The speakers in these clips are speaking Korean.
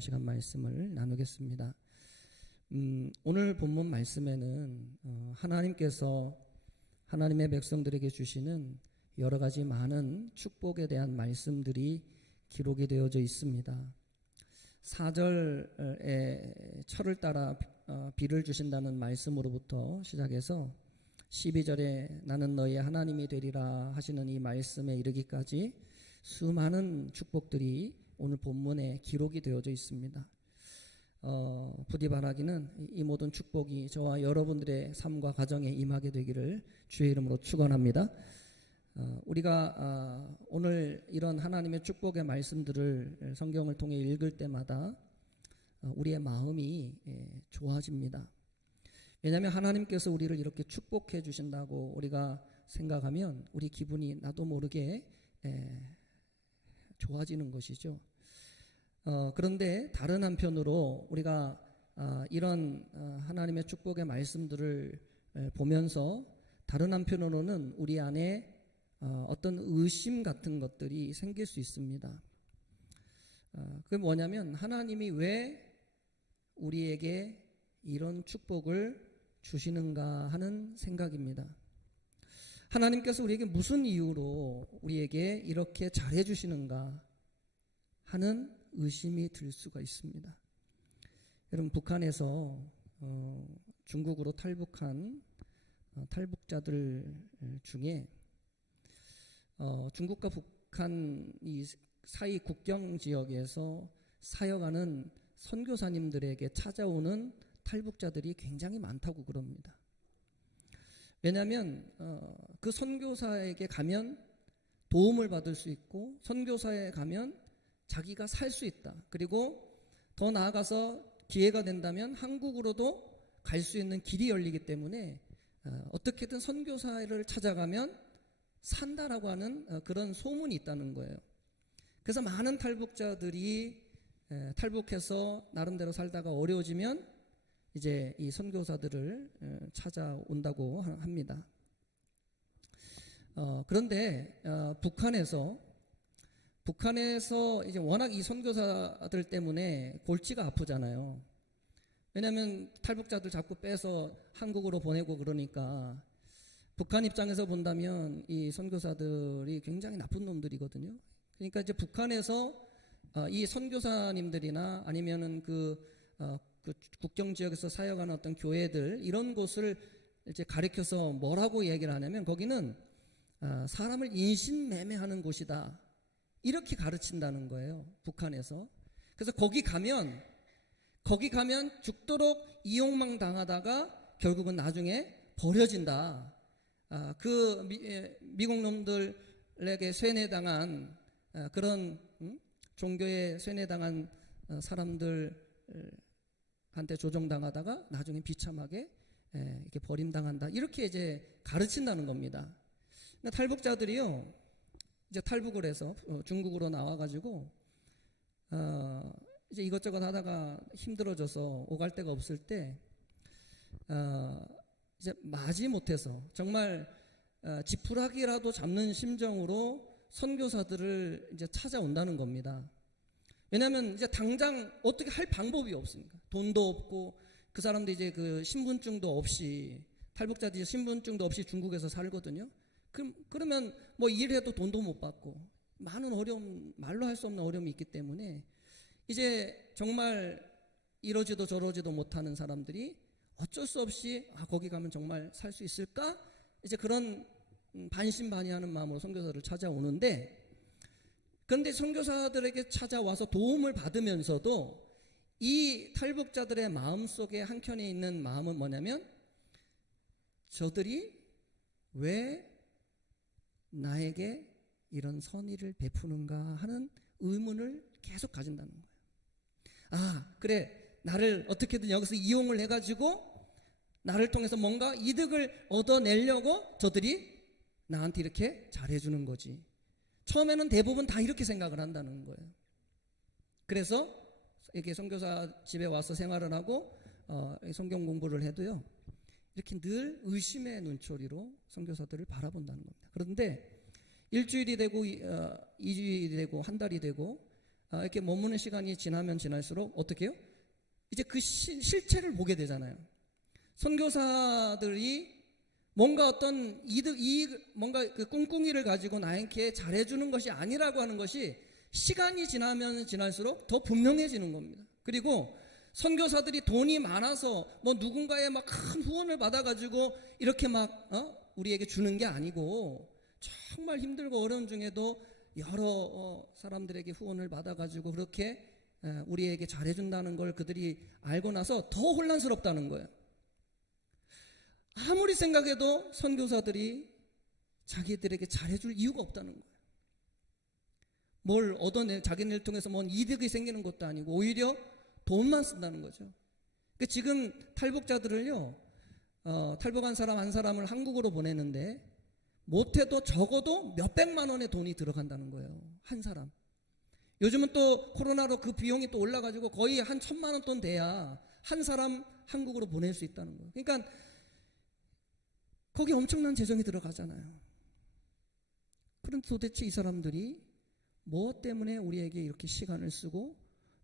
시간 말씀을 나누겠습니다. 오늘 본문 말씀에는 하나님께서 하나님의 백성들에게 주시는 여러 가지 많은 축복에 대한 말씀들이 기록이 되어져 있습니다. 4절에 철을 따라 비를 주신다는 말씀으로부터 시작해서 12절에 나는 너희의 하나님이 되리라 하시는 이 말씀에 이르기까지 수많은 축복들이 오늘 본문에 기록이 되어져 있습니다. 부디 바라기는 이 모든 축복이 저와 여러분들의 삶과 가정에 임하게 되기를 주의 이름으로 축원합니다. 우리가 오늘 이런 하나님의 축복의 말씀들을 성경을 통해 읽을 때마다 우리의 마음이 좋아집니다. 왜냐하면 하나님께서 우리를 이렇게 축복해 주신다고 우리가 생각하면 우리 기분이 나도 모르게 좋아지는 것이죠. 그런데 다른 한편으로 우리가 이런 하나님의 축복의 말씀들을 보면서 다른 한편으로는 우리 안에 어떤 의심 같은 것들이 생길 수 있습니다. 그게 뭐냐면 하나님이 왜 우리에게 이런 축복을 주시는가 하는 생각입니다. 하나님께서 우리에게 무슨 이유로 우리에게 이렇게 잘해 주시는가 하는 의심이 들 수가 있습니다. 여러분, 북한에서 중국으로 탈북한 탈북자들 중에 중국과 북한 이 사이 국경 지역에서 사역하는 선교사님들에게 찾아오는 탈북자들이 굉장히 많다고 그럽니다. 왜냐하면 그 선교사에게 가면 도움을 받을 수 있고 선교사에 가면 자기가 살 수 있다. 그리고 더 나아가서 기회가 된다면 한국으로도 갈 수 있는 길이 열리기 때문에 어떻게든 선교사를 찾아가면 산다라고 하는 그런 소문이 있다는 거예요. 그래서 많은 탈북자들이 탈북해서 나름대로 살다가 어려워지면 이제 이 선교사들을 찾아온다고 합니다. 그런데 북한에서 이제 워낙 이 선교사들 때문에 골치가 아프잖아요. 왜냐하면 탈북자들 자꾸 빼서 한국으로 보내고 그러니까 북한 입장에서 본다면 이 선교사들이 굉장히 나쁜 놈들이거든요. 그러니까 이제 북한에서 이 선교사님들이나 아니면은 그 국경 지역에서 사역하는 어떤 교회들 이런 곳을 이제 가리켜서 뭐라고 얘기를 하냐면 거기는 사람을 인신매매하는 곳이다. 이렇게 가르친다는 거예요. 북한에서. 그래서 거기 가면 죽도록 이용만 당하다가 결국은 나중에 버려진다. 그 미국 놈들에게 세뇌당한 그런 종교에 세뇌당한 사람들한테 조종당하다가 나중에 비참하게 이렇게 버림당한다. 이렇게 이제 가르친다는 겁니다. 그러니까 탈북자들이요. 이제 탈북을 해서 중국으로 나와가지고 이제 이것저것 하다가 힘들어져서 오갈 데가 없을 때 이제 마지못해서 정말 지푸라기라도 잡는 심정으로 선교사들을 이제 찾아온다는 겁니다. 왜냐하면 이제 당장 어떻게 할 방법이 없으니까 돈도 없고 그 사람도 이제 그 신분증도 없이 탈북자들이 신분증도 없이 중국에서 살거든요. 그러면 뭐 일해도 돈도 못 받고 많은 어려움, 말로 할 수 없는 어려움이 있기 때문에 이제 정말 이러지도 저러지도 못하는 사람들이 어쩔 수 없이 거기 가면 정말 살 수 있을까? 이제 그런 반신반의하는 마음으로 선교사를 찾아오는데 그런데 선교사들에게 찾아와서 도움을 받으면서도 이 탈북자들의 마음속에 한켠에 있는 마음은 뭐냐면 저들이 왜 나에게 이런 선의를 베푸는가 하는 의문을 계속 가진다는 거예요. 그래, 나를 어떻게든 여기서 이용을 해가지고 나를 통해서 뭔가 이득을 얻어내려고 저들이 나한테 이렇게 잘해주는 거지. 처음에는 대부분 다 이렇게 생각을 한다는 거예요. 그래서 이렇게 선교사 집에 와서 생활을 하고 성경 공부를 해도요. 이렇게 늘 의심의 눈초리로 선교사들을 바라본다는 겁니다. 그런데 일주일이 되고 2주일이 되고 한 달이 되고 이렇게 머무는 시간이 지나면 지날수록 어떻게 해요? 이제 그 실체를 보게 되잖아요. 선교사들이 뭔가 어떤 뭔가 그 꿍꿍이를 가지고 나에게 잘해주는 것이 아니라고 하는 것이 시간이 지나면 지날수록 더 분명해지는 겁니다. 그리고 선교사들이 돈이 많아서 뭐 누군가의 막 큰 후원을 받아가지고 이렇게 막 우리에게 주는 게 아니고, 정말 힘들고 어려운 중에도 여러 사람들에게 후원을 받아가지고 그렇게 우리에게 잘해준다는 걸 그들이 알고 나서 더 혼란스럽다는 거예요. 아무리 생각해도 선교사들이 자기들에게 잘해줄 이유가 없다는 거예요. 뭘 얻어내, 자기네를 통해서 뭔 이득이 생기는 것도 아니고 오히려 돈만 쓴다는 거죠. 그러니까 지금 탈북자들을요, 탈북한 사람 한 사람을 한국으로 보내는데 못해도 적어도 몇백만 원의 돈이 들어간다는 거예요. 한 사람. 요즘은 또 코로나로 그 비용이 또 올라가지고 거의 한 1,000만 원 돈 돼야 한 사람 한국으로 보낼 수 있다는 거예요. 그러니까 거기 엄청난 재정이 들어가잖아요. 그런데 도대체 이 사람들이 뭐 때문에 우리에게 이렇게 시간을 쓰고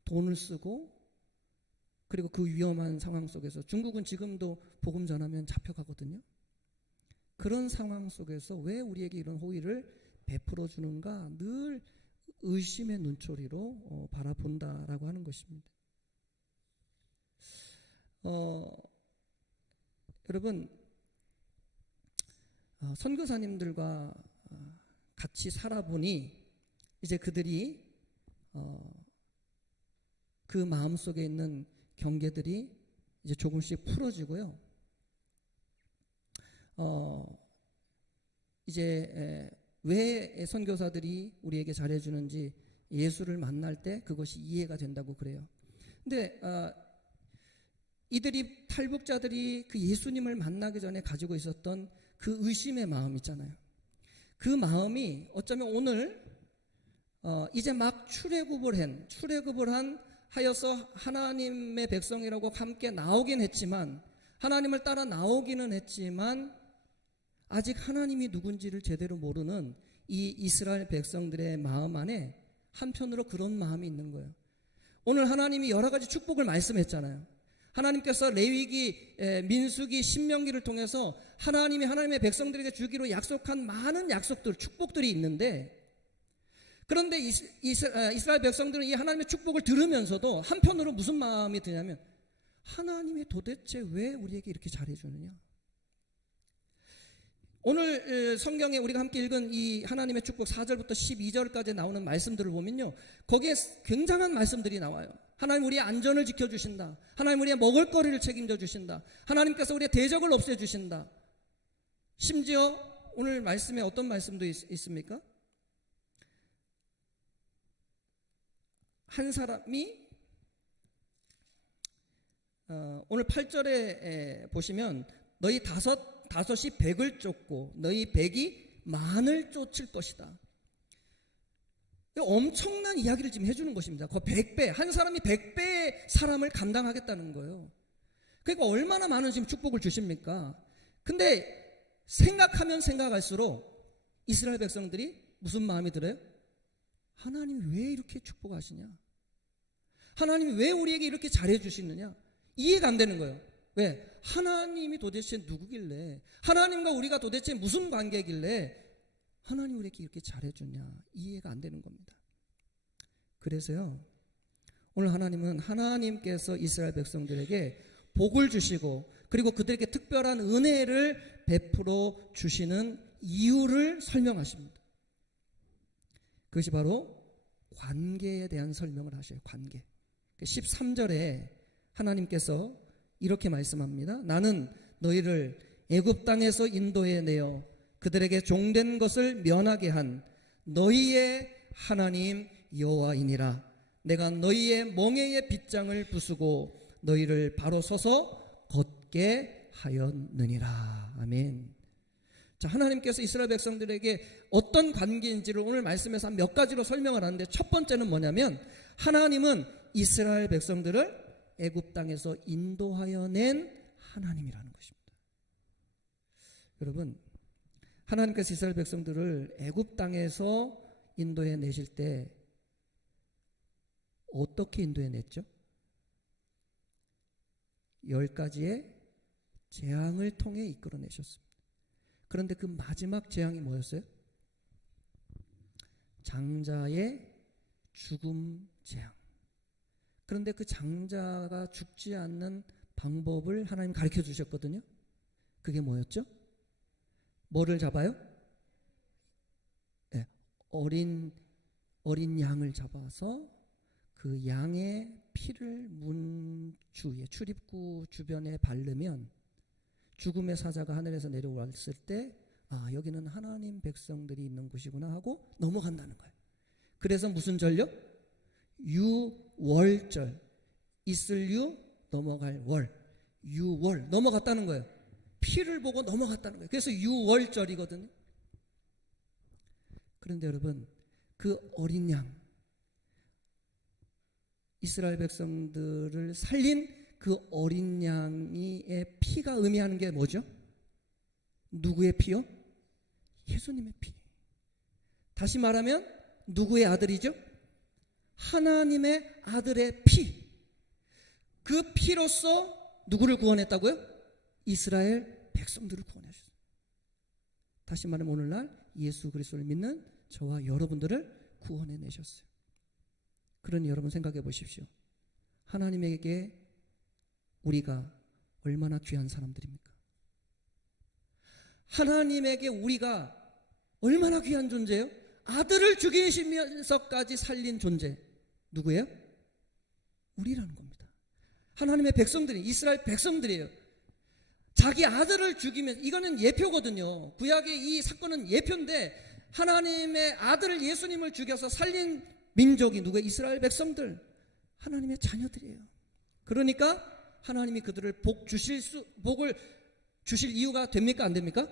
돈을 쓰고, 그리고 그 위험한 상황 속에서, 중국은 지금도 복음 전하면 잡혀가거든요. 그런 상황 속에서 왜 우리에게 이런 호의를 베풀어 주는가 늘 의심의 눈초리로 바라본다라고 하는 것입니다. 여러분, 선교사님들과 같이 살아보니 이제 그들이 그 마음속에 있는 경계들이 이제 조금씩 풀어지고요. 이제 왜 선교사들이 우리에게 잘해주는지 예수를 만날 때 그것이 이해가 된다고 그래요. 근데 이들이, 탈북자들이 그 예수님을 만나기 전에 가지고 있었던 그 의심의 마음 있잖아요. 그 마음이 어쩌면 오늘 이제 막 출애굽을 한 하여서 하나님의 백성이라고 함께 나오긴 했지만, 하나님을 따라 나오기는 했지만 아직 하나님이 누군지를 제대로 모르는 이 이스라엘 백성들의 마음 안에 한편으로 그런 마음이 있는 거예요. 오늘 하나님이 여러 가지 축복을 말씀했잖아요. 하나님께서 레위기, 민수기, 신명기를 통해서 하나님의 백성들에게 주기로 약속한 많은 약속들, 축복들이 있는데, 그런데 이스라엘 백성들은 이 하나님의 축복을 들으면서도 한편으로 무슨 마음이 드냐면, 하나님이 도대체 왜 우리에게 이렇게 잘해주느냐. 오늘 성경에 우리가 함께 읽은 이 하나님의 축복 4절부터 12절까지 나오는 말씀들을 보면요, 거기에 굉장한 말씀들이 나와요. 하나님 우리의 안전을 지켜주신다. 하나님 우리의 먹을거리를 책임져 주신다. 하나님께서 우리의 대적을 없애주신다. 심지어 오늘 말씀에 어떤 말씀도 있습니까? 한 사람이 오늘 8절에 보시면 너희 다섯이 백을 쫓고 너희 백이 만을 쫓을 것이다. 엄청난 이야기를 지금 해주는 것입니다. 그 100배, 한 사람이 100배의 사람을 감당하겠다는 거예요. 그러니까 얼마나 많은 지금 축복을 주십니까? 근데 생각하면 생각할수록 이스라엘 백성들이 무슨 마음이 들어요? 하나님이 왜 이렇게 축복하시냐? 하나님이 왜 우리에게 이렇게 잘해주시느냐? 이해가 안 되는 거예요. 왜? 하나님이 도대체 누구길래, 하나님과 우리가 도대체 무슨 관계길래 하나님 우리에게 이렇게 잘해주냐? 이해가 안 되는 겁니다. 그래서요, 오늘 하나님은 하나님께서 이스라엘 백성들에게 복을 주시고 그리고 그들에게 특별한 은혜를 베풀어 주시는 이유를 설명하십니다. 그것이 바로 관계에 대한 설명을 하셔요. 관계. 13절에 하나님께서 이렇게 말씀합니다. 나는 너희를 애굽 땅에서 인도해 내어 그들에게 종된 것을 면하게 한 너희의 하나님 여호와이니라. 내가 너희의 멍에의 빗장을 부수고 너희를 바로 서서 걷게 하였느니라. 아멘. 자, 하나님께서 이스라엘 백성들에게 어떤 관계인지를 오늘 말씀에서 한 몇 가지로 설명을 하는데, 첫 번째는 뭐냐면 하나님은 이스라엘 백성들을 애굽 땅에서 인도하여 낸 하나님이라는 것입니다. 여러분, 하나님께서 이스라엘 백성들을 애굽 땅에서 인도해 내실 때 어떻게 인도해냈죠? 10가지의 재앙을 통해 이끌어내셨습니다. 그런데 그 마지막 재앙이 뭐였어요? 장자의 죽음 재앙. 그런데 그 장자가 죽지 않는 방법을 하나님 가르쳐 주셨거든요. 그게 뭐였죠? 뭐를 잡아요? 네, 어린 양을 잡아서 그 양의 피를 문 주위에, 출입구 주변에 바르면 죽음의 사자가 하늘에서 내려왔을 때 여기는 하나님 백성들이 있는 곳이구나 하고 넘어간다는 거예요. 그래서 무슨 절요? 유월절. 있을 유, 넘어갈 월. 유월, 넘어갔다는 거예요. 피를 보고 넘어갔다는 거예요. 그래서 유월절이거든요. 그런데 여러분, 그 어린 양, 이스라엘 백성들을 살린 그 어린 양의 피가 의미하는 게 뭐죠? 누구의 피요? 예수님의 피. 다시 말하면 누구의 아들이죠? 하나님의 아들의 피. 그 피로써 누구를 구원했다고요? 이스라엘 백성들을 구원하셨어요. 다시 말하면 오늘날 예수 그리스도를 믿는 저와 여러분들을 구원해내셨어요. 그러니 여러분 생각해 보십시오. 하나님에게 우리가 얼마나 귀한 사람들입니까? 하나님에게 우리가 얼마나 귀한 존재예요? 아들을 죽이시면서까지 살린 존재 누구예요? 우리라는 겁니다. 하나님의 백성들이, 이스라엘 백성들이에요. 자기 아들을 죽이면, 이거는 예표거든요. 구약의 이 사건은 예표인데 하나님의 아들을, 예수님을 죽여서 살린 민족이 누구예요? 이스라엘 백성들, 하나님의 자녀들이에요. 그러니까 하나님이 그들을 복을 주실 이유가 됩니까? 안 됩니까?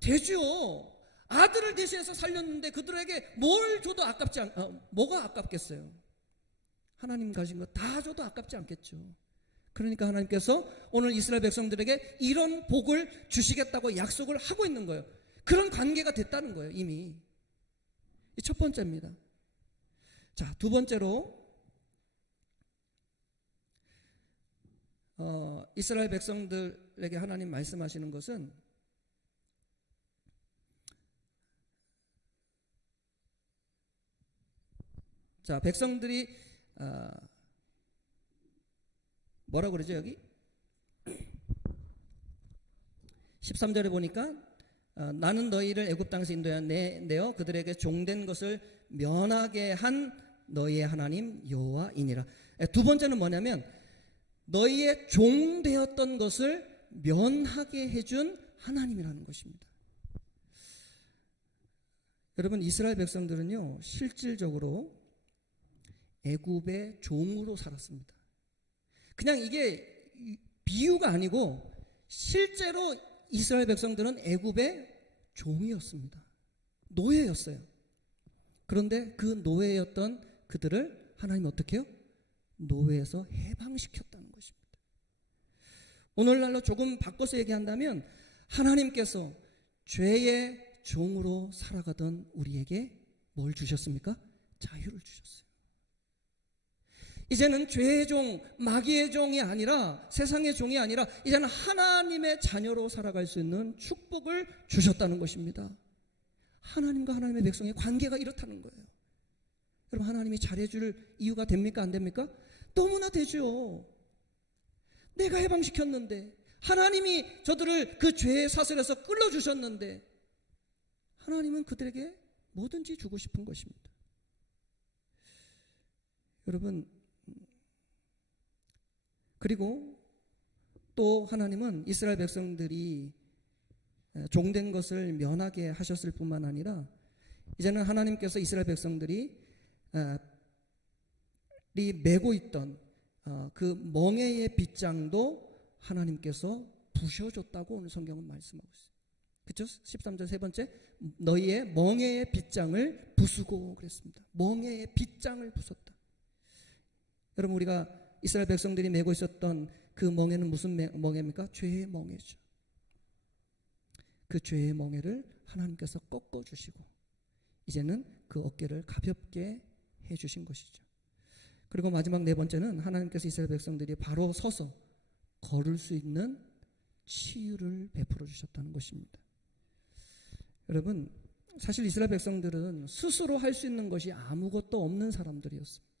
되죠. 아들을 대신해서 살렸는데 그들에게 뭘 줘도 뭐가 아깝겠어요? 하나님 가진 거 다 줘도 아깝지 않겠죠. 그러니까 하나님께서 오늘 이스라엘 백성들에게 이런 복을 주시겠다고 약속을 하고 있는 거예요. 그런 관계가 됐다는 거예요, 이미. 이 첫 번째입니다. 자, 두 번째로 이스라엘 백성들에게 하나님 말씀하시는 것은 자, 백성들이 뭐라고 그러죠 여기? 13절에 보니까 나는 너희를 애굽 땅에서 인도하여 그들에게 종된 것을 면하게 한 너희의 하나님 여호와이니라. 두 번째는 뭐냐면 너희의 종되었던 것을 면하게 해준 하나님이라는 것입니다. 여러분, 이스라엘 백성들은요 실질적으로 애굽의 종으로 살았습니다. 그냥 이게 비유가 아니고 실제로 이스라엘 백성들은 애굽의 종이었습니다. 노예였어요. 그런데 그 노예였던 그들을 하나님 어떻게 해요? 노예에서 해방시켰다는 것입니다. 오늘날로 조금 바꿔서 얘기한다면 하나님께서 죄의 종으로 살아가던 우리에게 뭘 주셨습니까? 자유를 주셨어요. 이제는 죄의 종, 마귀의 종이 아니라, 세상의 종이 아니라 이제는 하나님의 자녀로 살아갈 수 있는 축복을 주셨다는 것입니다. 하나님과 하나님의 백성의 관계가 이렇다는 거예요. 여러분, 하나님이 잘해줄 이유가 됩니까? 안 됩니까? 너무나 되죠. 내가 해방시켰는데, 하나님이 저들을 그 죄의 사슬에서 끌어주셨는데 하나님은 그들에게 뭐든지 주고 싶은 것입니다. 여러분, 그리고 또 하나님은 이스라엘 백성들이 종된 것을 면하게 하셨을 뿐만 아니라 이제는 하나님께서 이스라엘 백성들이 메고 있던 그 멍에의 빗장도 하나님께서 부셔줬다고 오늘 성경은 말씀하고 있어요. 그렇죠? 13절 세 번째, 너희의 멍에의 빗장을 부수고 그랬습니다. 멍에의 빗장을 부쉈다. 여러분, 우리가 이스라엘 백성들이 메고 있었던 그 멍에는 무슨 멍에입니까? 죄의 멍에죠. 그 죄의 멍에를 하나님께서 꺾어주시고 이제는 그 어깨를 가볍게 해주신 것이죠. 그리고 마지막 네 번째는 하나님께서 이스라엘 백성들이 바로 서서 걸을 수 있는 치유를 베풀어 주셨다는 것입니다. 여러분, 사실 이스라엘 백성들은 스스로 할 수 있는 것이 아무것도 없는 사람들이었습니다.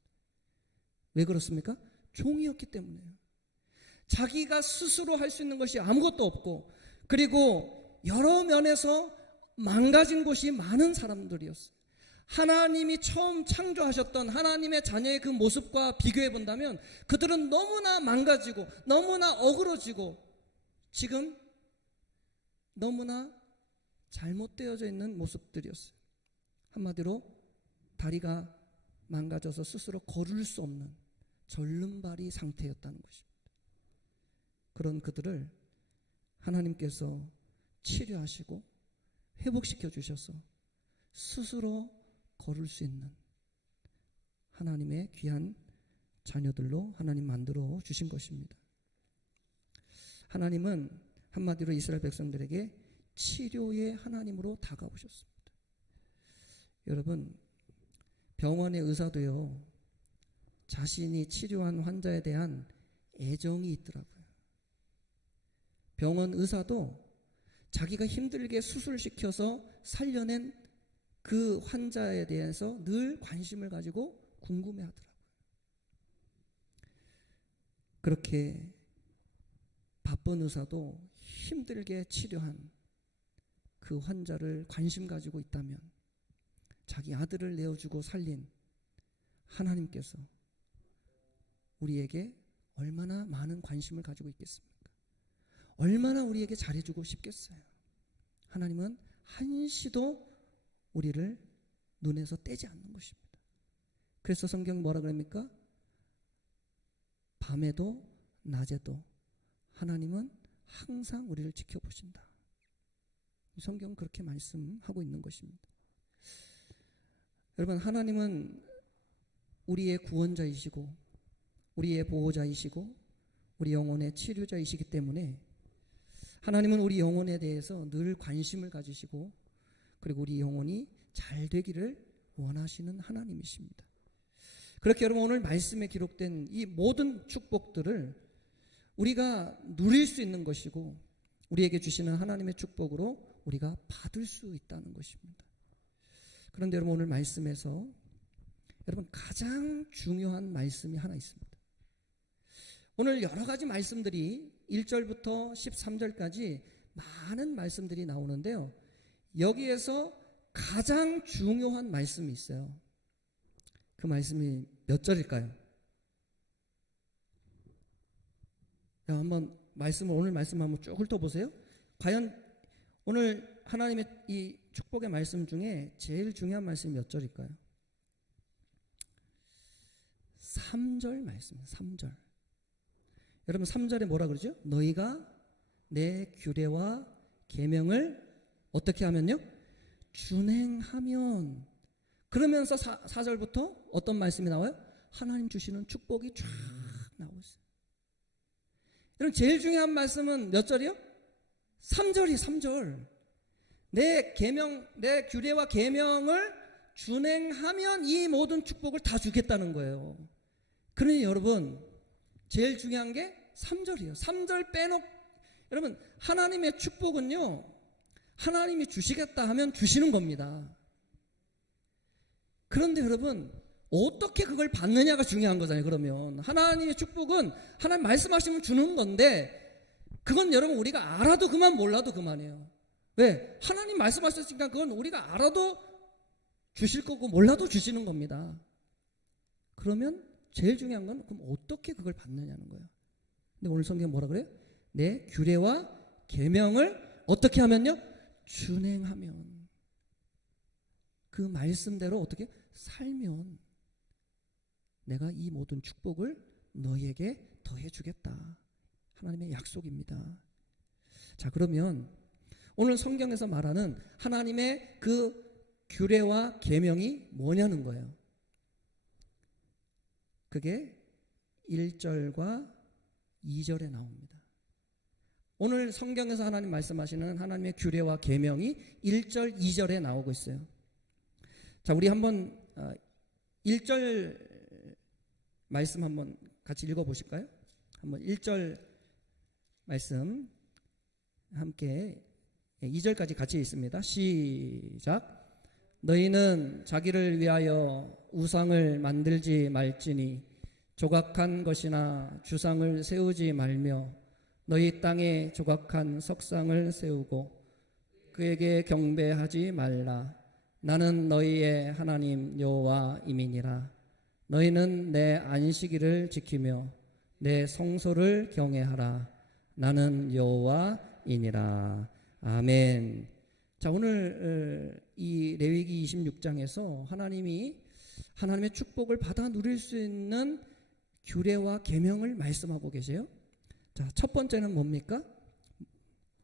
왜 그렇습니까? 종이었기 때문에요. 자기가 스스로 할 수 있는 것이 아무것도 없고, 그리고 여러 면에서 망가진 곳이 많은 사람들이었어요. 하나님이 처음 창조하셨던 하나님의 자녀의 그 모습과 비교해 본다면 그들은 너무나 망가지고 너무나 어그러지고 지금 너무나 잘못되어져 있는 모습들이었어요. 한마디로 다리가 망가져서 스스로 걸을 수 없는 절름발이 상태였다는 것입니다. 그런 그들을 하나님께서 치료하시고 회복시켜 주셔서 스스로 걸을 수 있는 하나님의 귀한 자녀들로 하나님 만들어 주신 것입니다. 하나님은 한마디로 이스라엘 백성들에게 치료의 하나님으로 다가오셨습니다. 여러분, 병원의 의사도요, 자신이 치료한 환자에 대한 애정이 있더라고요. 병원 의사도 자기가 힘들게 수술시켜서 살려낸 그 환자에 대해서 늘 관심을 가지고 궁금해하더라고요. 그렇게 바쁜 의사도 힘들게 치료한 그 환자를 관심 가지고 있다면 자기 아들을 내어주고 살린 하나님께서 우리에게 얼마나 많은 관심을 가지고 있겠습니까? 얼마나 우리에게 잘해주고 싶겠어요. 하나님은 한시도 우리를 눈에서 떼지 않는 것입니다. 그래서 성경 뭐라 그럽니까? 밤에도 낮에도 하나님은 항상 우리를 지켜보신다. 성경은 그렇게 말씀하고 있는 것입니다. 여러분, 하나님은 우리의 구원자이시고 우리의 보호자이시고 우리 영혼의 치료자이시기 때문에 하나님은 우리 영혼에 대해서 늘 관심을 가지시고 그리고 우리 영혼이 잘 되기를 원하시는 하나님이십니다. 그렇게 여러분, 오늘 말씀에 기록된 이 모든 축복들을 우리가 누릴 수 있는 것이고 우리에게 주시는 하나님의 축복으로 우리가 받을 수 있다는 것입니다. 그런데 여러분, 오늘 말씀에서 여러분 가장 중요한 말씀이 하나 있습니다. 오늘 여러 가지 말씀들이 1절부터 13절까지 많은 말씀들이 나오는데요, 여기에서 가장 중요한 말씀이 있어요. 그 말씀이 몇 절일까요? 한번 오늘 말씀 한번 쭉 훑어보세요. 과연 오늘 하나님의 이 축복의 말씀 중에 제일 중요한 말씀이 몇 절일까요? 3절 말씀입니다. 3절. 여러분, 3절에 뭐라 그러죠? 너희가 내 규례와 계명을 어떻게 하면요? 준행하면. 그러면서 4절부터 어떤 말씀이 나와요? 하나님 주시는 축복이 쫙 나오고 있어요. 여러분, 제일 중요한 말씀은 몇 절이요? 3절이 3절. 내 규례와 계명을 준행하면 이 모든 축복을 다 주겠다는 거예요. 그러니 여러분, 제일 중요한 게 3절이에요. 3절 여러분, 하나님의 축복은요, 하나님이 주시겠다 하면 주시는 겁니다. 그런데 여러분, 어떻게 그걸 받느냐가 중요한 거잖아요. 그러면 하나님의 축복은 하나님 말씀하시면 주는 건데, 그건 여러분 우리가 알아도 그만 몰라도 그만이에요. 왜? 하나님 말씀하셨으니까 그건 우리가 알아도 주실 거고 몰라도 주시는 겁니다. 그러면 제일 중요한 건 그럼 어떻게 그걸 받느냐는 거예요. 근데 오늘 성경 뭐라 그래요? 내 규례와 계명을 어떻게 하면요? 준행하면. 그 말씀대로 어떻게 살면 내가 이 모든 축복을 너희에게 더해 주겠다. 하나님의 약속입니다. 자, 그러면 오늘 성경에서 말하는 하나님의 그 규례와 계명이 뭐냐는 거예요. 그게 1절과 2절에 나옵니다. 오늘 성경에서 하나님 말씀하시는 하나님의 규례와 계명이 1절, 2절에 나오고 있어요. 자, 우리 한번 1절 말씀 한번 같이 읽어보실까요? 한번 1절 말씀 함께 2절까지 같이 읽습니다. 시작. 너희는 자기를 위하여 우상을 만들지 말지니 조각한 것이나 주상을 세우지 말며 너희 땅에 조각한 석상을 세우고 그에게 경배하지 말라. 나는 너희의 하나님 여호와임이니라. 너희는 내 안식일을 지키며 내 성소를 경외하라. 나는 여호와이니라. 아멘. 자, 오늘 이 레위기 26장에서 하나님이 하나님의 축복을 받아 누릴 수 있는 규례와 계명을 말씀하고 계세요. 자, 첫 번째는 뭡니까?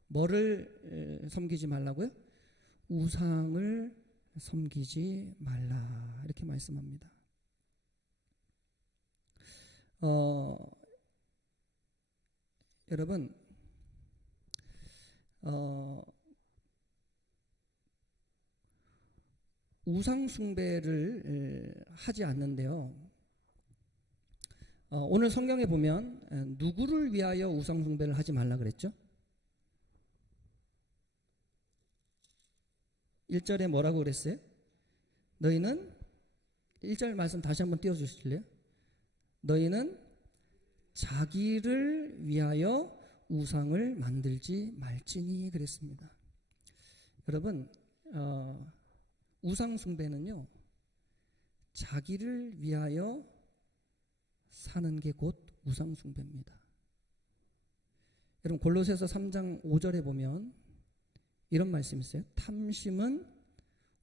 뭐를 섬기지 말라고요? 우상을 섬기지 말라. 이렇게 말씀합니다. 여러분, 우상 숭배를 하지 않는데요. 오늘 성경에 보면 누구를 위하여 우상 숭배를 하지 말라 그랬죠? 1절에 뭐라고 그랬어요? 너희는 1절 말씀 다시 한번 띄워주실래요? 너희는 자기를 위하여 우상을 만들지 말지니 그랬습니다. 여러분, 우상 숭배는요, 자기를 위하여 사는 게 곧 우상 숭배입니다. 여러분, 골로새서 3장 5절에 보면 이런 말씀이 있어요. 탐심은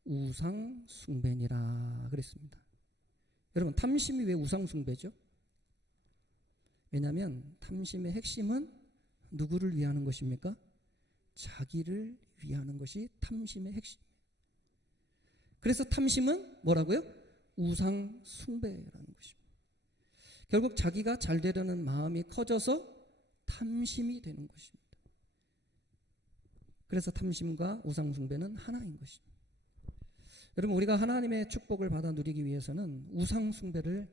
우상 숭배니라 그랬습니다. 여러분, 탐심이 왜 우상 숭배죠? 왜냐하면 탐심의 핵심은 누구를 위하는 것입니까? 자기를 위하는 것이 탐심의 핵심이에요. 그래서 탐심은 뭐라고요? 우상 숭배라는 것입니다. 결국 자기가 잘 되려는 마음이 커져서 탐심이 되는 것입니다. 그래서 탐심과 우상 숭배는 하나인 것입니다. 여러분, 우리가 하나님의 축복을 받아 누리기 위해서는 우상 숭배를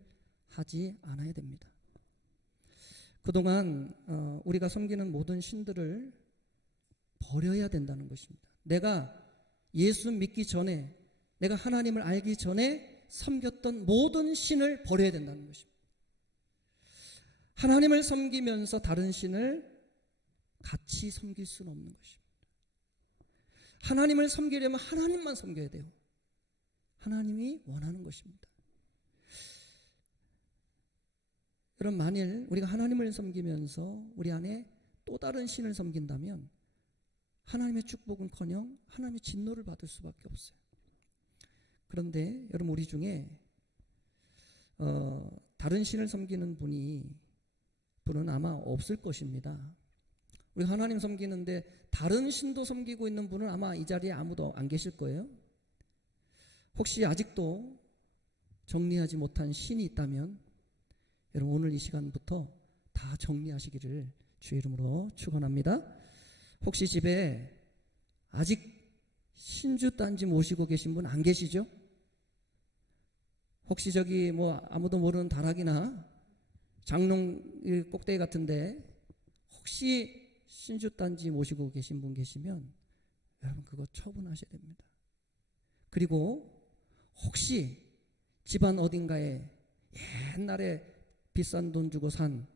하지 않아야 됩니다. 그동안 우리가 섬기는 모든 신들을 버려야 된다는 것입니다. 내가 예수 믿기 전에, 내가 하나님을 알기 전에 섬겼던 모든 신을 버려야 된다는 것입니다. 하나님을 섬기면서 다른 신을 같이 섬길 수는 없는 것입니다. 하나님을 섬기려면 하나님만 섬겨야 돼요. 하나님이 원하는 것입니다. 여러분, 만일 우리가 하나님을 섬기면서 우리 안에 또 다른 신을 섬긴다면 하나님의 축복은커녕 하나님의 진노를 받을 수밖에 없어요. 그런데 여러분, 우리 중에 다른 신을 섬기는 분은 아마 없을 것입니다. 우리 하나님 섬기는데 다른 신도 섬기고 있는 분은 아마 이 자리에 아무도 안 계실 거예요. 혹시 아직도 정리하지 못한 신이 있다면 여러분, 오늘 이 시간부터 다 정리하시기를 주의 이름으로 축원합니다. 혹시 집에 아직 신주단지 모시고 계신 분 안 계시죠? 혹시 저기 아무도 모르는 다락이나 장롱 꼭대기 같은데 혹시 신주단지 모시고 계신 분 계시면 여러분, 그거 처분하셔야 됩니다. 그리고 혹시 집안 어딘가에 옛날에 비싼 돈 주고 산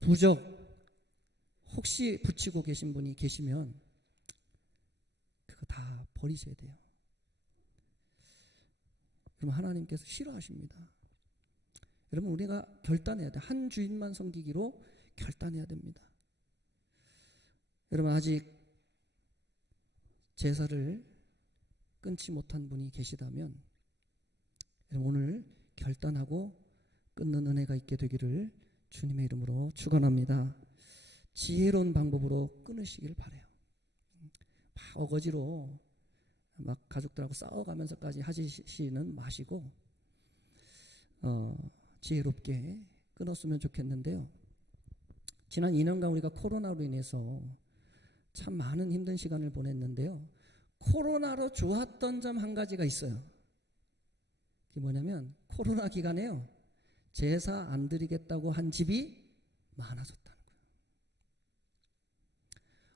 부적 혹시 붙이고 계신 분이 계시면 그거 다 버리셔야 돼요. 그럼 하나님께서 싫어하십니다. 여러분, 우리가 결단해야 돼요. 한 주인만 섬기기로 결단해야 됩니다. 여러분, 아직 제사를 끊지 못한 분이 계시다면 여러분, 오늘 결단하고 끊는 은혜가 있게 되기를 주님의 이름으로 축원합니다. 지혜로운 방법으로 끊으시길 바라요. 막 어거지로 막 가족들하고 싸워가면서까지 하시지는 마시고 지혜롭게 끊었으면 좋겠는데요. 지난 2년간 우리가 코로나로 인해서 참 많은 힘든 시간을 보냈는데요. 코로나로 좋았던 점 한 가지가 있어요. 그게 뭐냐면 코로나 기간에요, 제사 안 드리겠다고 한 집이 많아졌다는 거예요.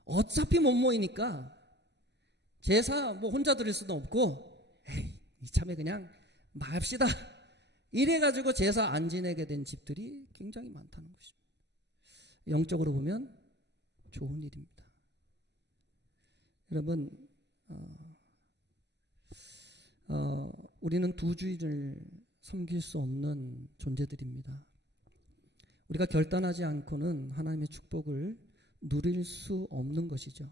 어차피 못 모이니까 제사 뭐 혼자 드릴 수도 없고 에이 이참에 그냥 맙시다 이래가지고 제사 안 지내게 된 집들이 굉장히 많다는 것입니다. 영적으로 보면 좋은 일입니다. 여러분 우리는 두 주일을 섬길 수 없는 존재들입니다. 우리가 결단하지 않고는 하나님의 축복을 누릴 수 없는 것이죠.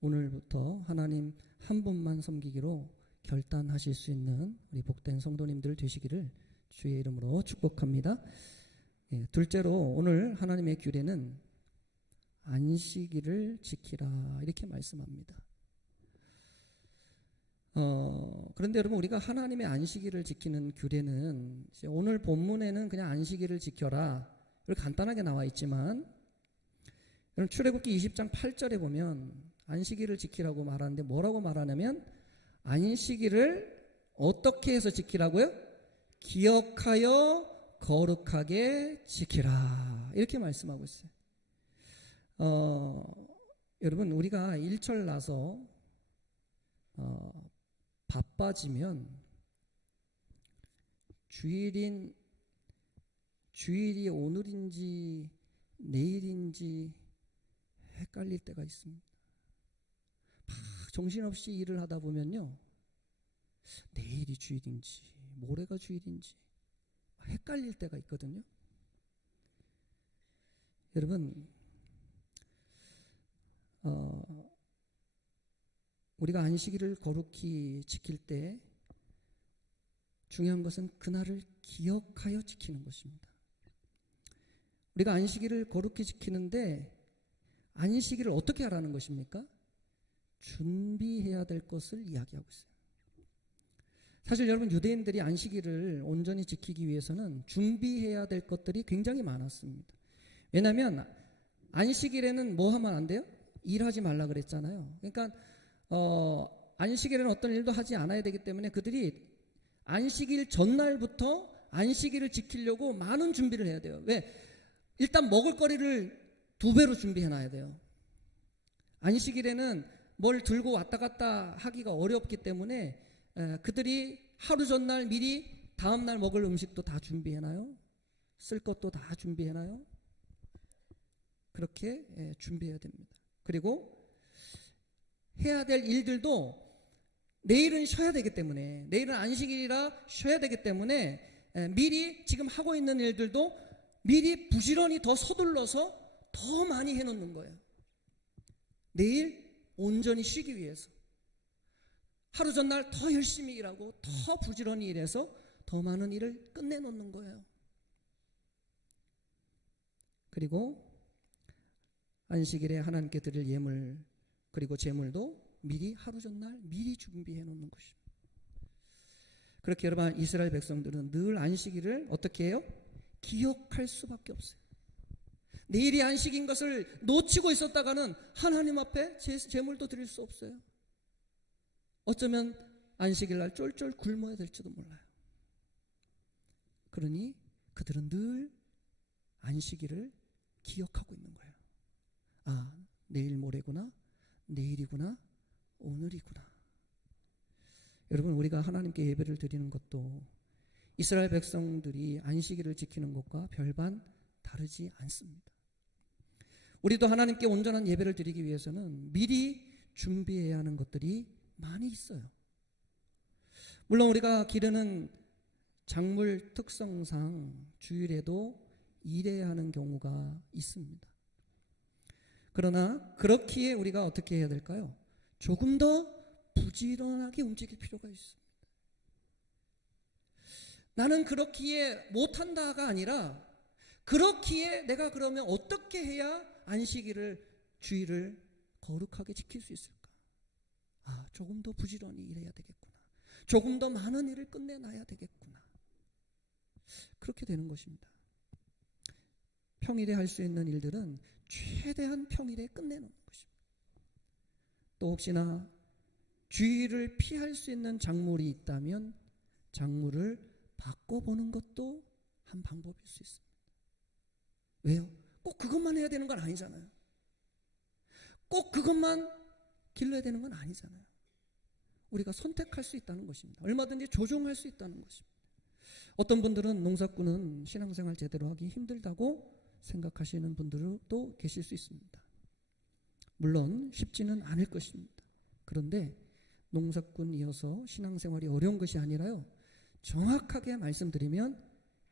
오늘부터 하나님 한 분만 섬기기로 결단하실 수 있는 우리 복된 성도님들 되시기를 주의 이름으로 축복합니다. 둘째로 오늘 하나님의 규례는 안식일을 지키라 이렇게 말씀합니다. 그런데 여러분 우리가 하나님의 안식일을 지키는 규례는 오늘 본문에는 그냥 안식일을 지켜라 이렇게 간단하게 나와 있지만 여러분 출애굽기 20장 8절에 보면 안식일을 지키라고 말하는데 뭐라고 말하냐면 안식일을 어떻게 해서 지키라고요? 기억하여 거룩하게 지키라 이렇게 말씀하고 있어요. 여러분 우리가 일철 나서 바빠지면 주일이 오늘인지 내일인지 헷갈릴 때가 있습니다. 막 정신없이 일을 하다 보면요 내일이 주일인지 모레가 주일인지 헷갈릴 때가 있거든요. 여러분 우리가 안식일을 거룩히 지킬 때 중요한 것은 그날을 기억하여 지키는 것입니다. 우리가 안식일을 거룩히 지키는데 안식일을 어떻게 하라는 것입니까? 준비해야 될 것을 이야기하고 있어요. 사실 여러분 유대인들이 안식일을 온전히 지키기 위해서는 준비해야 될 것들이 굉장히 많았습니다. 왜냐하면 안식일에는 뭐 하면 안 돼요? 일하지 말라 그랬잖아요. 그러니까 안식일에는 어떤 일도 하지 않아야 되기 때문에 그들이 안식일 전날부터 안식일을 지키려고 많은 준비를 해야 돼요. 왜? 일단 먹을 거리를 2배로 준비해 놔야 돼요. 안식일에는 뭘 들고 왔다 갔다 하기가 어렵기 때문에 그들이 하루 전날 미리 다음날 먹을 음식도 다 준비해 놔요. 쓸 것도 다 준비해 놔요. 그렇게 준비해야 됩니다. 그리고 해야 될 일들도 내일은 쉬어야 되기 때문에 내일은 안식일이라 쉬어야 되기 때문에 미리 지금 하고 있는 일들도 미리 부지런히 더 서둘러서 더 많이 해놓는 거예요. 내일 온전히 쉬기 위해서 하루 전날 더 열심히 일하고 더 부지런히 일해서 더 많은 일을 끝내놓는 거예요. 그리고 안식일에 하나님께 드릴 예물 그리고 제물도 미리 하루 전날 미리 준비해 놓는 것입니다. 그렇게 여러분 이스라엘 백성들은 늘 안식일을 어떻게 해요? 기억할 수밖에 없어요. 내일이 안식인 것을 놓치고 있었다가는 하나님 앞에 제물도 드릴 수 없어요. 어쩌면 안식일 날 쫄쫄 굶어야 될지도 몰라요. 그러니 그들은 늘 안식일을 기억하고 있는 거예요. 아, 내일 모레구나, 내일이구나, 오늘이구나. 여러분 우리가 하나님께 예배를 드리는 것도 이스라엘 백성들이 안식일을 지키는 것과 별반 다르지 않습니다. 우리도 하나님께 온전한 예배를 드리기 위해서는 미리 준비해야 하는 것들이 많이 있어요. 물론 우리가 기르는 작물 특성상 주일에도 일해야 하는 경우가 있습니다. 그러나 그렇기에 우리가 어떻게 해야 될까요? 조금 더 부지런하게 움직일 필요가 있습니다. 나는 그렇기에 못한다가 아니라 그렇기에 내가 그러면 어떻게 해야 안식일을 주일을 거룩하게 지킬 수 있을까? 아, 조금 더 부지런히 일해야 되겠구나. 조금 더 많은 일을 끝내놔야 되겠구나. 그렇게 되는 것입니다. 평일에 할 수 있는 일들은 최대한 평일에 끝내놓는 것입니다. 또 혹시나 주일을 피할 수 있는 작물이 있다면 작물을 바꿔보는 것도 한 방법일 수 있습니다. 왜요? 꼭 그것만 해야 되는 건 아니잖아요. 꼭 그것만 길러야 되는 건 아니잖아요. 우리가 선택할 수 있다는 것입니다. 얼마든지 조종할 수 있다는 것입니다. 어떤 분들은 농사꾼은 신앙생활 제대로 하기 힘들다고 생각하시는 분들도 계실 수 있습니다. 물론 쉽지는 않을 것입니다. 그런데 농사꾼이어서 신앙생활이 어려운 것이 아니라요, 정확하게 말씀드리면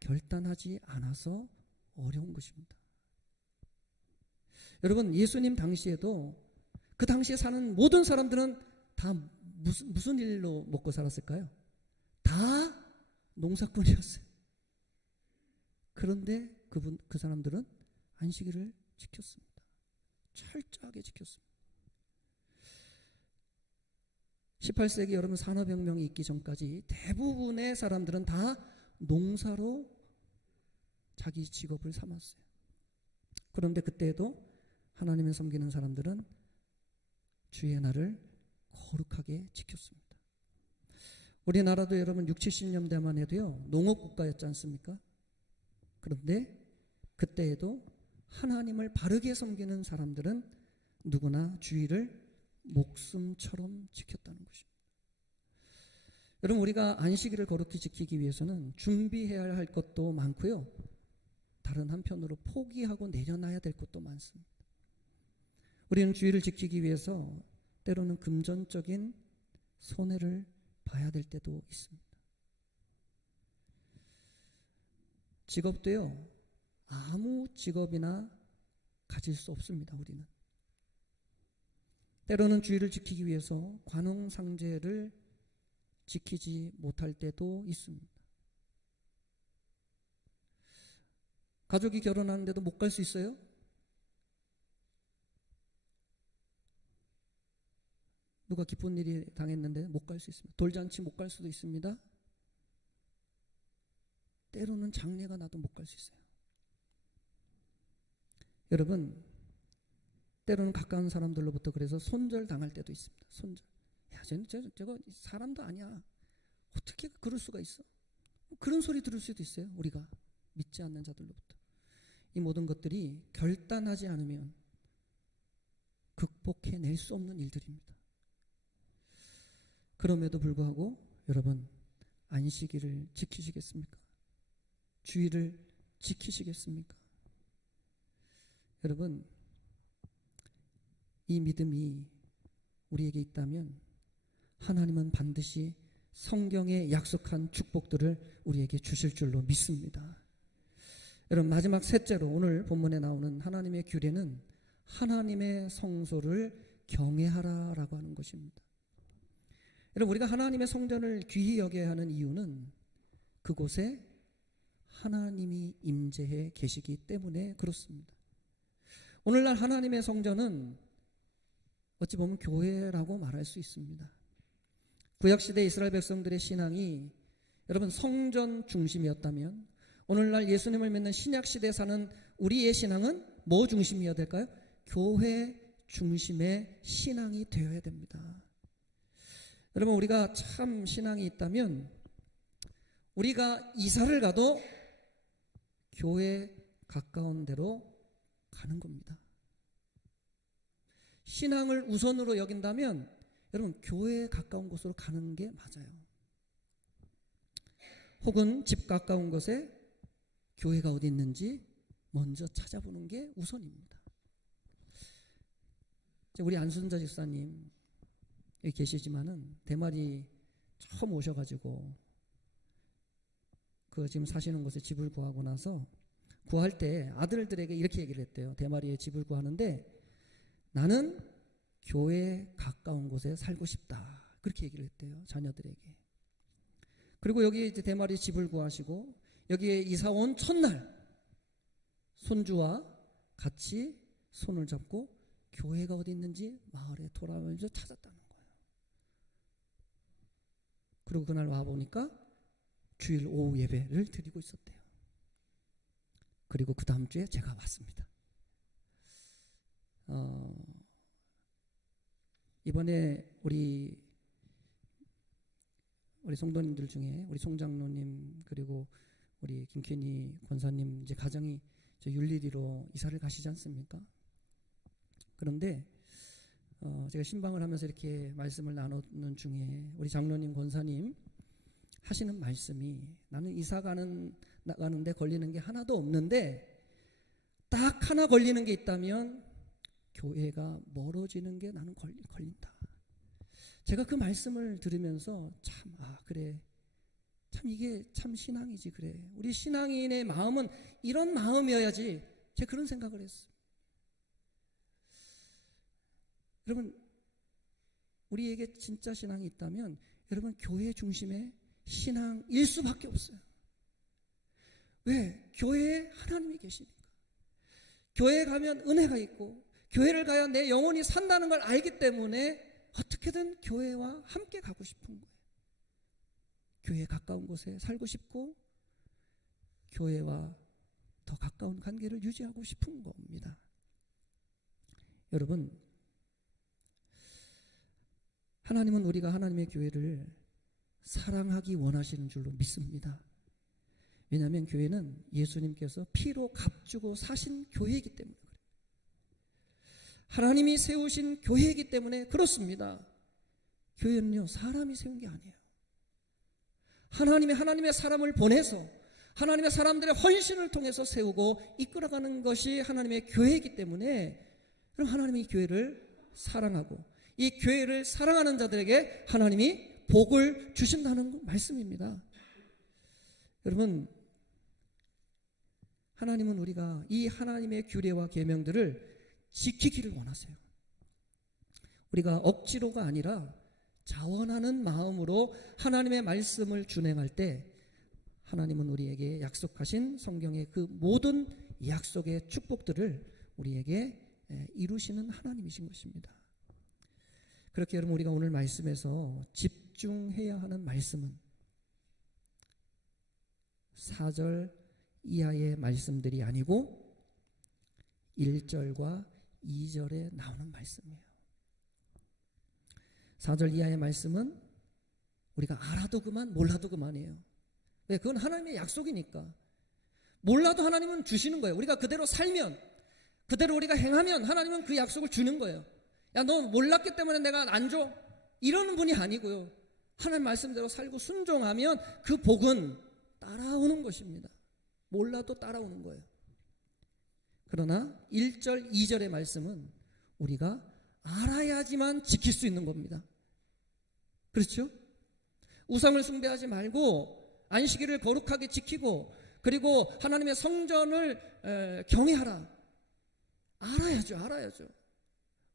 결단하지 않아서 어려운 것입니다. 여러분, 예수님 당시에도 그 당시에 사는 모든 사람들은 다 무슨 일로 먹고 살았을까요? 다 농사꾼이었어요. 그런데 그 사람들은 안식일을 지켰습니다. 철저하게 지켰습니다. 18세기 여러분 산업혁명이 있기 전까지 대부분의 사람들은 다 농사로 자기 직업을 삼았어요. 그런데 그때에도 하나님을 섬기는 사람들은 주의 날을 거룩하게 지켰습니다. 우리나라도 여러분 60, 70년대만 해도요, 농업국가였지 않습니까? 그런데 그때에도 하나님을 바르게 섬기는 사람들은 누구나 주의를 목숨처럼 지켰다는 것입니다. 여러분, 우리가 안식일을 거룩히 지키기 위해서는 준비해야 할 것도 많고요, 다른 한편으로 포기하고 내려놔야 될 것도 많습니다. 우리는 주의를 지키기 위해서 때로는 금전적인 손해를 봐야 될 때도 있습니다. 직업도요, 아무 직업이나 가질 수 없습니다. 우리는 때로는 주의를 지키기 위해서 관홍상제를 지키지 못할 때도 있습니다. 가족이 결혼하는데도 못 갈 수 있어요? 누가 기쁜 일이 당했는데 못 갈 수 있습니다. 돌잔치 못 갈 수도 있습니다. 때로는 장례가 나도 못 갈 수 있어요. 여러분, 때로는 가까운 사람들로부터 그래서 손절 당할 때도 있습니다. 손절. 야, 저거 사람도 아니야. 어떻게 그럴 수가 있어? 그런 소리 들을 수도 있어요. 우리가 믿지 않는 자들로부터. 이 모든 것들이 결단하지 않으면 극복해낼 수 없는 일들입니다. 그럼에도 불구하고 여러분, 안식일을 지키시겠습니까? 주의를 지키시겠습니까? 여러분, 이 믿음이 우리에게 있다면 하나님은 반드시 성경에 약속한 축복들을 우리에게 주실 줄로 믿습니다. 여러분, 마지막 셋째로 오늘 본문에 나오는 하나님의 규례는 하나님의 성소를 경외하라라고 하는 것입니다. 여러분, 우리가 하나님의 성전을 귀히 여겨야 하는 이유는 그곳에 하나님이 임재해 계시기 때문에 그렇습니다. 오늘날 하나님의 성전은 어찌 보면 교회라고 말할 수 있습니다. 구약시대 이스라엘 백성들의 신앙이 여러분 성전 중심이었다면 오늘날 예수님을 믿는 신약시대에 사는 우리의 신앙은 뭐 중심이어야 될까요? 교회 중심의 신앙이 되어야 됩니다. 여러분, 우리가 참 신앙이 있다면 우리가 이사를 가도 교회 가까운 데로 가는 겁니다. 신앙을 우선으로 여긴다면 여러분 교회에 가까운 곳으로 가는 게 맞아요. 혹은 집 가까운 곳에 교회가 어디 있는지 먼저 찾아보는 게 우선입니다. 우리 안순자 집사님 여기 계시지만은 대마리 처음 오셔가지고 그 지금 사시는 곳에 집을 구하고 나서 구할 때 아들들에게 이렇게 얘기를 했대요. 대마리에 집을 구하는데 나는 교회에 가까운 곳에 살고 싶다. 그렇게 얘기를 했대요. 자녀들에게. 그리고 여기 이제 대마리 집을 구하시고 여기에 이사 온 첫날 손주와 같이 손을 잡고 교회가 어디 있는지 마을에 돌아다니면서 찾았다는 거예요. 그리고 그날 와보니까 주일 오후 예배를 드리고 있었대요. 그리고 그 다음 주에 제가 왔습니다. 이번에 우리 성도님들 중에 우리 송장로님 그리고 우리 김케니 권사님 이제 가정이 저 율리리로 이사를 가시지 않습니까? 그런데 제가 신방을 하면서 이렇게 말씀을 나누는 중에 우리 장로님 권사님 하시는 말씀이, 나는 이사 나가는데 걸리는 게 하나도 없는데 딱 하나 걸리는 게 있다면 교회가 멀어지는 게 나는 걸린다. 제가 그 말씀을 들으면서 참, 그래, 참 이게 참 신앙이지. 그래, 우리 신앙인의 마음은 이런 마음이어야지. 제가 그런 생각을 했어요. 여러분, 우리에게 진짜 신앙이 있다면 여러분 교회 중심의 신앙일 수밖에 없어요. 왜? 교회에 하나님이 계시니까. 교회에 가면 은혜가 있고 교회를 가야 내 영혼이 산다는 걸 알기 때문에 어떻게든 교회와 함께 가고 싶은 거예요. 교회에 가까운 곳에 살고 싶고 교회와 더 가까운 관계를 유지하고 싶은 겁니다. 여러분, 하나님은 우리가 하나님의 교회를 사랑하기 원하시는 줄로 믿습니다. 왜냐하면 교회는 예수님께서 피로 값주고 사신 교회이기 때문에 그래요. 하나님이 세우신 교회이기 때문에 그렇습니다. 교회는요, 사람이 세운 게 아니에요. 하나님의 사람을 보내서 하나님의 사람들의 헌신을 통해서 세우고 이끌어가는 것이 하나님의 교회이기 때문에 그럼 하나님이 교회를 사랑하고 이 교회를 사랑하는 자들에게 하나님이 복을 주신다는 말씀입니다. 여러분, 하나님은 우리가 이 하나님의 규례와 계명들을 지키기를 원하세요. 우리가 억지로가 아니라 자원하는 마음으로 하나님의 말씀을 준행할 때 하나님은 우리에게 약속하신 성경의 그 모든 약속의 축복들을 우리에게 이루시는 하나님이신 것입니다. 그렇게 여러분, 우리가 오늘 말씀에서 집중해야 하는 말씀은 4절 이하의 말씀들이 아니고 1절과 2절에 나오는 말씀이에요. 4절 이하의 말씀은 우리가 알아도 그만 몰라도 그만이에요. 왜? 그건 하나님의 약속이니까. 몰라도 하나님은 주시는 거예요. 우리가 그대로 살면, 그대로 우리가 행하면 하나님은 그 약속을 주는 거예요. 야, 너 몰랐기 때문에 내가 안 줘, 이러는 분이 아니고요. 하나님 말씀대로 살고 순종하면 그 복은 따라오는 것입니다. 몰라도 따라오는 거예요. 그러나 1절, 2절의 말씀은 우리가 알아야지만 지킬 수 있는 겁니다. 그렇죠? 우상을 숭배하지 말고 안식일을 거룩하게 지키고 그리고 하나님의 성전을 경외하라. 알아야죠.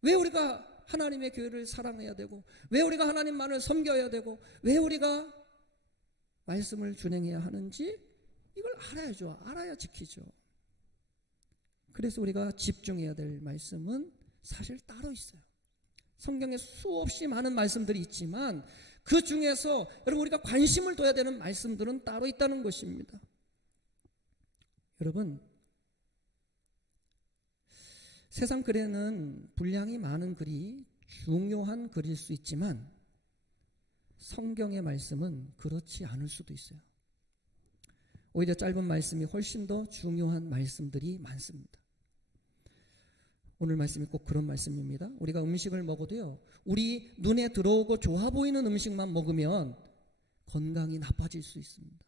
왜 우리가 하나님의 교회를 사랑해야 되고, 왜 우리가 하나님만을 섬겨야 되고, 왜 우리가 말씀을 준행해야 하는지 이걸 알아야죠. 알아야 지키죠. 그래서 우리가 집중해야 될 말씀은 사실 따로 있어요. 성경에 수없이 많은 말씀들이 있지만 그 중에서 여러분, 우리가 관심을 둬야 되는 말씀들은 따로 있다는 것입니다. 여러분, 세상 글에는 분량이 많은 글이 중요한 글일 수 있지만 성경의 말씀은 그렇지 않을 수도 있어요. 오히려 짧은 말씀이 훨씬 더 중요한 말씀들이 많습니다. 오늘 말씀이 꼭 그런 말씀입니다. 우리가 음식을 먹어도요, 우리 눈에 들어오고 좋아 보이는 음식만 먹으면 건강이 나빠질 수 있습니다.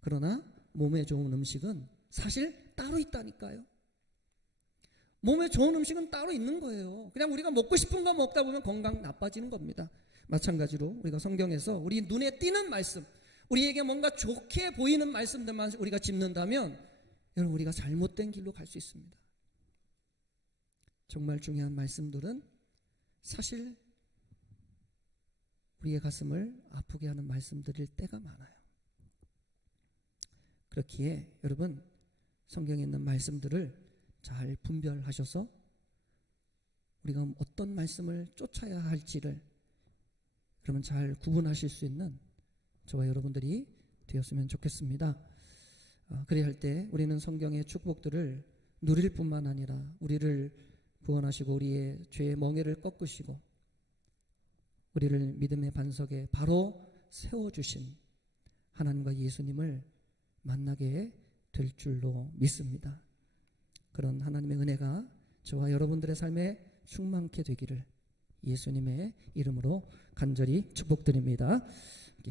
그러나 몸에 좋은 음식은 사실 따로 있다니까요. 몸에 좋은 음식은 따로 있는 거예요. 그냥 우리가 먹고 싶은 거 먹다 보면 건강 나빠지는 겁니다. 마찬가지로 우리가 성경에서 우리 눈에 띄는 말씀, 우리에게 뭔가 좋게 보이는 말씀들만 우리가 짚는다면 여러분, 우리가 잘못된 길로 갈 수 있습니다. 정말 중요한 말씀들은 사실 우리의 가슴을 아프게 하는 말씀들일 때가 많아요. 그렇기에 여러분, 성경에 있는 말씀들을 잘 분별하셔서 우리가 어떤 말씀을 쫓아야 할지를 그러면 잘 구분하실 수 있는 저와 여러분들이 되었으면 좋겠습니다. 그래야 할 때 우리는 성경의 축복들을 누릴 뿐만 아니라 우리를 구원하시고 우리의 죄의 멍에를 꺾으시고 우리를 믿음의 반석에 바로 세워주신 하나님과 예수님을 만나게 될 줄로 믿습니다. 그런 하나님의 은혜가 저와 여러분들의 삶에 충만케 되기를 예수님의 이름으로 간절히 축복드립니다.